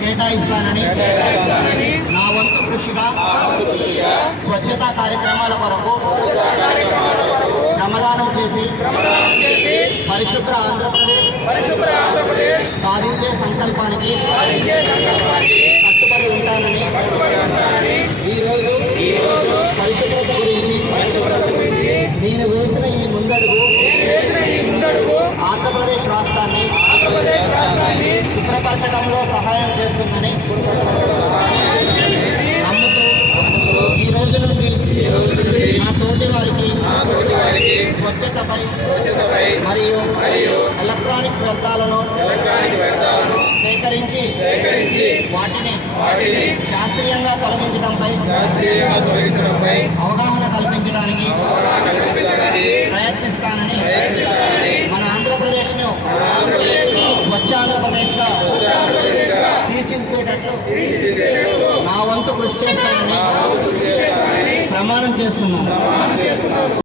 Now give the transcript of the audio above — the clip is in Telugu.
కేటాయిస్తానని నా వంతు కృషిగా స్వచ్ఛతా కార్యక్రమాల కొరకు శ్రమదానం చేసి పరిశుభ్ర ఆంధ్రప్రదేశ్ సాధించే సంకల్పానికి కట్టుబడి ఉంటానని ఈరోజు పరిశుభ్రత గురించి నేను వేసిన ఈ ముందడుగు ఆంధ్రప్రదేశ్ రాష్ట్రాన్ని శుభ్రపరచడంలో సహాయం చేస్తుందని నమ్ముతూ ఈ రోజు నుండి నా తోటి వారికి స్వచ్ఛతపై మరియు ఎలక్ట్రానిక్ వ్యర్థాలను సేకరించి వాటిని శాస్త్రీయంగా తొలగించడంపై అవగాహన కల్పించడానికి ప్రయత్నిస్తానని మన ఆంధ్రప్రదేశ్ను స్వచ్ఛ ఆంధ్రప్రదేశ్గా తీర్చిదిద్దేటట్లు నా వంతు కృషి చేస్తానని ప్రమాణం చేస్తున్నాను.